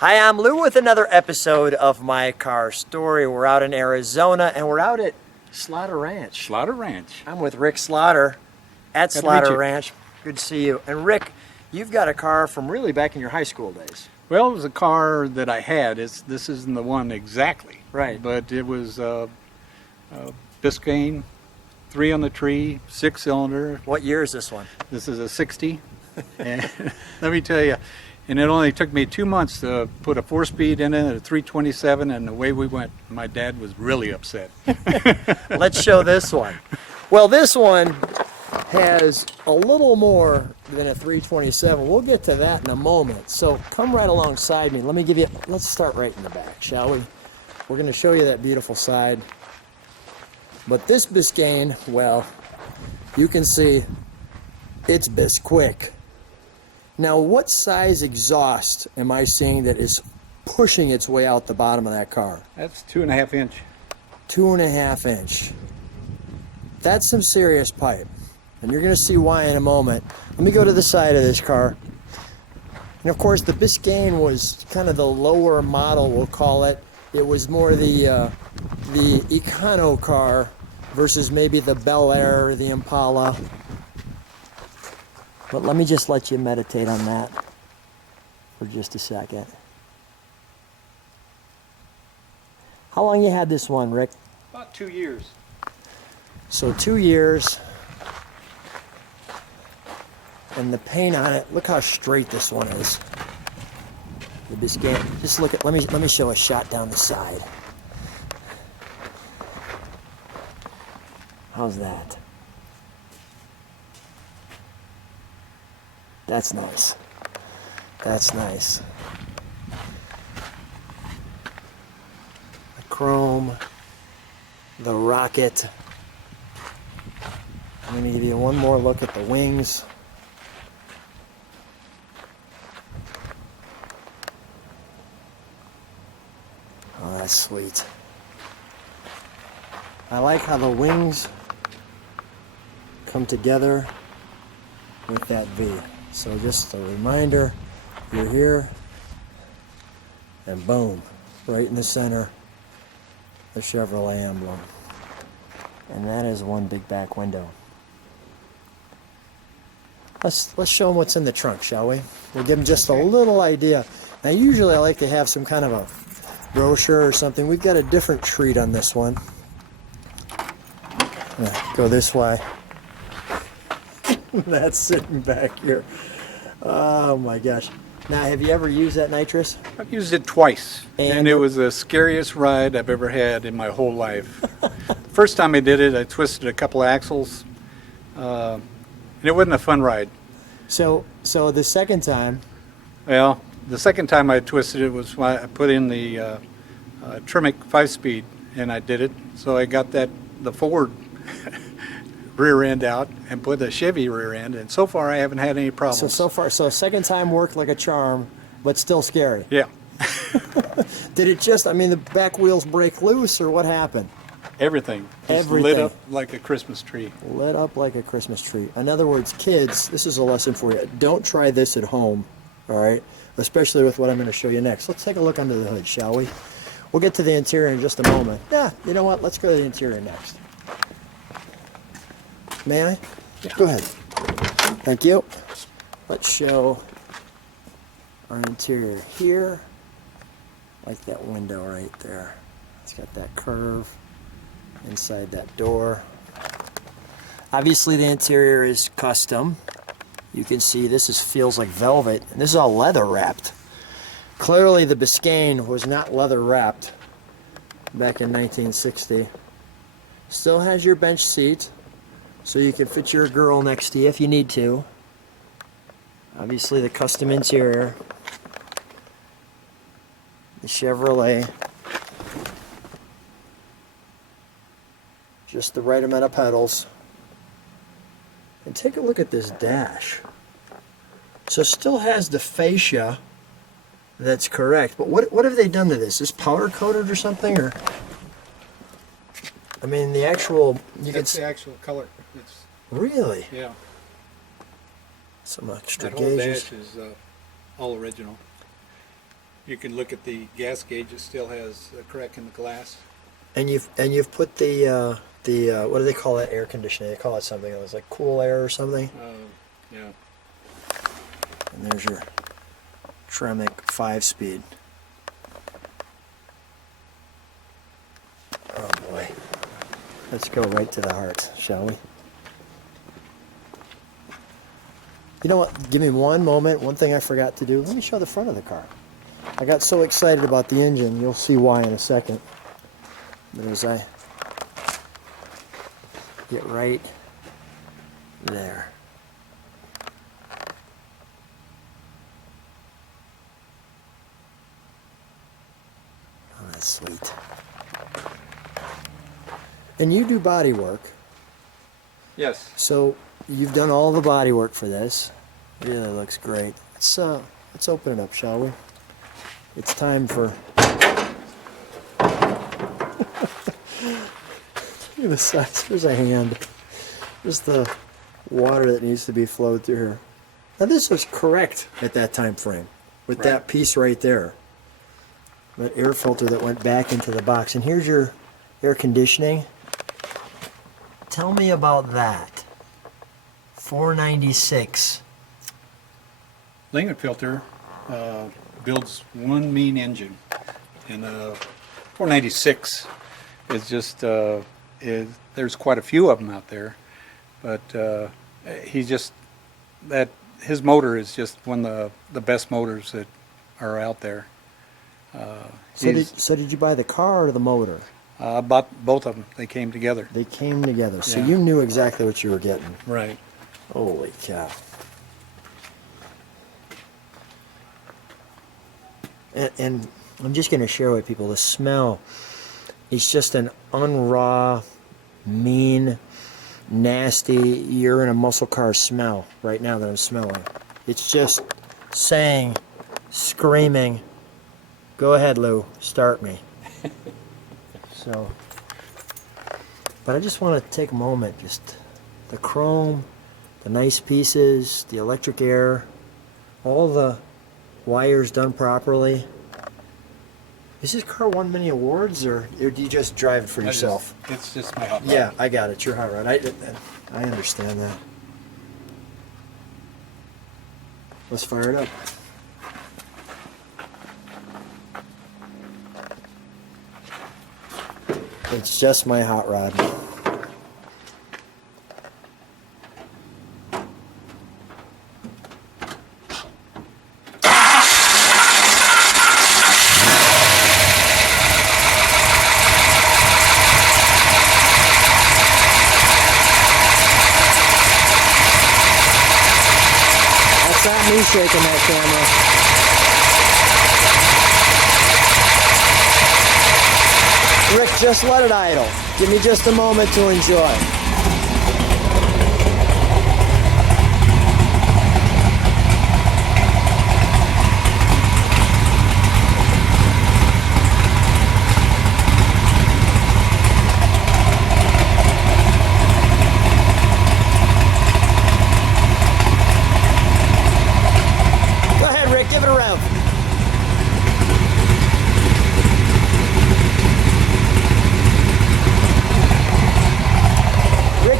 Hi, I'm Lou with another episode of My Car Story. We're out in Arizona and we're out at Slaughter Ranch. Slaughter Ranch. I'm with Ric Slaughter at Good to Slaughter meet you. Ranch. Good to see you. And Rick, you've got a car from really back in your high school days. Well, it was a car that I had. This isn't the one exactly. Right. But it was Biscayne, 3 on the tree, 6-cylinder. What year is this one? This is a 60. And let me tell you, and it only took me 2 months to put a 4-speed in it, a 327, and away we went. My dad was really upset. Let's show this one. Well, this one has a little more than a 327. We'll get to that in a moment. So come right alongside me. Let's start right in the back, shall we? We're going to show you that beautiful side. But this Biscayne, well, you can see it's Bisquick. Now, what size exhaust am I seeing that is pushing its way out the bottom of that car? That's 2.5 inch. 2.5 inch. That's some serious pipe. And you're going to see why in a moment. Let me go to the side of this car. And of course, the Biscayne was kind of the lower model, we'll call it. It was more the econo car versus maybe the Bel Air or the Impala. But let me just let you meditate on that for just a second. How long you had this one, Rick? About 2 years. So 2 years. And the paint on it, look how straight this one is. The Biscayne. Just look at, let me show a shot down the side. How's that? That's nice. That's nice. The chrome, the rocket. I'm going to give you one more look at the wings. Oh, that's sweet. I like how the wings come together with that V. So just a reminder, you're here, and boom, right in the center, the Chevrolet emblem. And that is one big back window. Let's show them what's in the trunk, shall we? We'll give them just a little idea. Now usually I like to have some kind of a brochure or something. We've got a different treat on this one. Go this way. That's sitting back here. Oh my gosh. Now, have you ever used that nitrous? I've used it twice, And it was the scariest ride I've ever had in my whole life. First time I did it, I twisted a couple axles, and it wasn't a fun ride. So the second time, Well, the second time I twisted it was when I put in the Tremec 5-speed, and I did it. So I got the Ford rear end out and put a Chevy rear end, and so far I haven't had any problems. so second time worked like a charm, but still scary. Yeah. Did it just, I mean, the back wheels break loose, or what happened? Everything. Just Everything. lit up like a Christmas tree. Lit up like a Christmas tree. In other words, kids, this is a lesson for you. Don't try this at home, all right? Especially with what I'm going to show you next. Let's take a look under the hood, shall we? We'll get to the interior in just a moment. Yeah, you know what? Let's go to the interior next. May I? Yeah. Go ahead. Thank you. Let's show our interior here. Like that window right there. It's got that curve inside that door. Obviously the interior is custom. You can see feels like velvet, and this is all leather wrapped. Clearly the Biscayne was not leather wrapped back in 1960. Still has your bench seat, so you can fit your girl next to you if you need to. Obviously the custom interior. The Chevrolet. Just the right amount of pedals. And take a look at this dash. So it still has the fascia that's correct, but what have they done to this? Is this powder coated or something, or? I mean, the actual, That's the actual color. It's, really? yeah. Some extra That whole gauges. dash is all original. You can look at the gas gauge. It still has a crack in the glass. And you've put the what do they call that air conditioning? They call it something. It was like cool air or something. Yeah. And there's your Tremec 5-speed. Oh boy. Let's go right to the heart, shall we? You know what? Give me one moment. One thing I forgot to do. Let me show the front of the car. I got so excited about the engine. You'll see why in a second. But as I get right there. Oh, that's sweet. And you do body work. Yes. So you've done all the body work for this. It really looks great. Let's open it up, shall we? It's time for. Look at the size. There's a hand. There's the water that needs to be flowed through here. Now this was correct at that time frame with Right. that piece right there. That air filter that went back into the box. And here's your air conditioning. Tell me about that. 496. Liquid filter builds one mean engine, and 496 is just there's quite a few of them out there, but his motor is just one of the best motors that are out there. So did you buy the car or the motor? I bought both of them. They came together. They came together, so Yeah. you knew exactly what you were getting. Right. Holy cow. And I'm just going to share with people the smell. It's just an unraw, mean, nasty, you're in a muscle car smell right now that I'm smelling. It's just saying, screaming, go ahead, Lou, start me. So, but I just want to take a moment, just the chrome, the nice pieces, the electric air, all the wires done properly. Is this car won many awards, or do you just drive it for yourself? It's just my hot rod. Yeah, I got it. Your hot rod. I understand that. Let's fire it up. It's just my hot rod. That's not me shaking that camera. Rick, just let it idle. Give me just a moment to enjoy. Go ahead, Rick, give it a rev.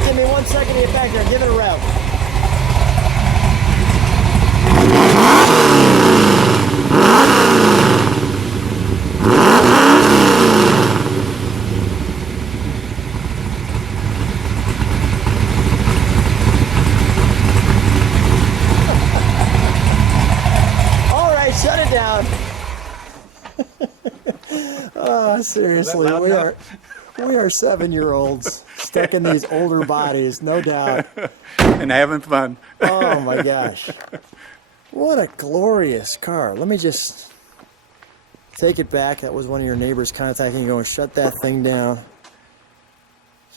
Give me 1 second to get back there. Give it a rev. All right, shut it down. Oh, seriously, we are 7-year-olds stuck in these older bodies, no doubt. And having fun. Oh my gosh. What a glorious car. Let me just take it back. That was one of your neighbors contacting you going, shut that thing down.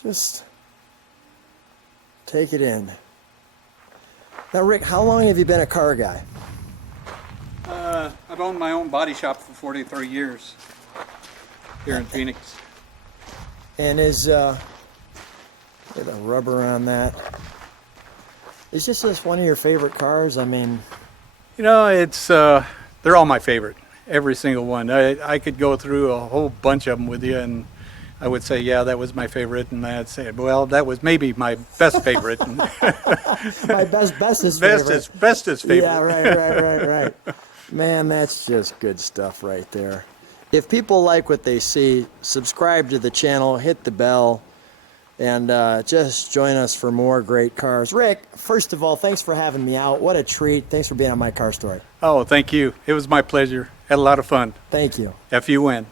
Just take it in. Now, Rick, how long have you been a car guy? I've owned my own body shop for 43 years here in Phoenix. And is the rubber on that? Is this just one of your favorite cars? I mean, You know, it's they're all my favorite. every single one. I could go through a whole bunch of them with you, and I would say, yeah, that was my favorite, and I'd say, well, that was maybe my best favorite. My bestest favorite. Bestest favorite. Yeah, right. Man, that's just good stuff right there. If people like what they see, subscribe to the channel, hit the bell, and just join us for more great cars. Rick, first of all, thanks for having me out. What a treat. Thanks for being on My Car Story. Oh, thank you. It was my pleasure. Had a lot of fun. Thank you. F-U-N.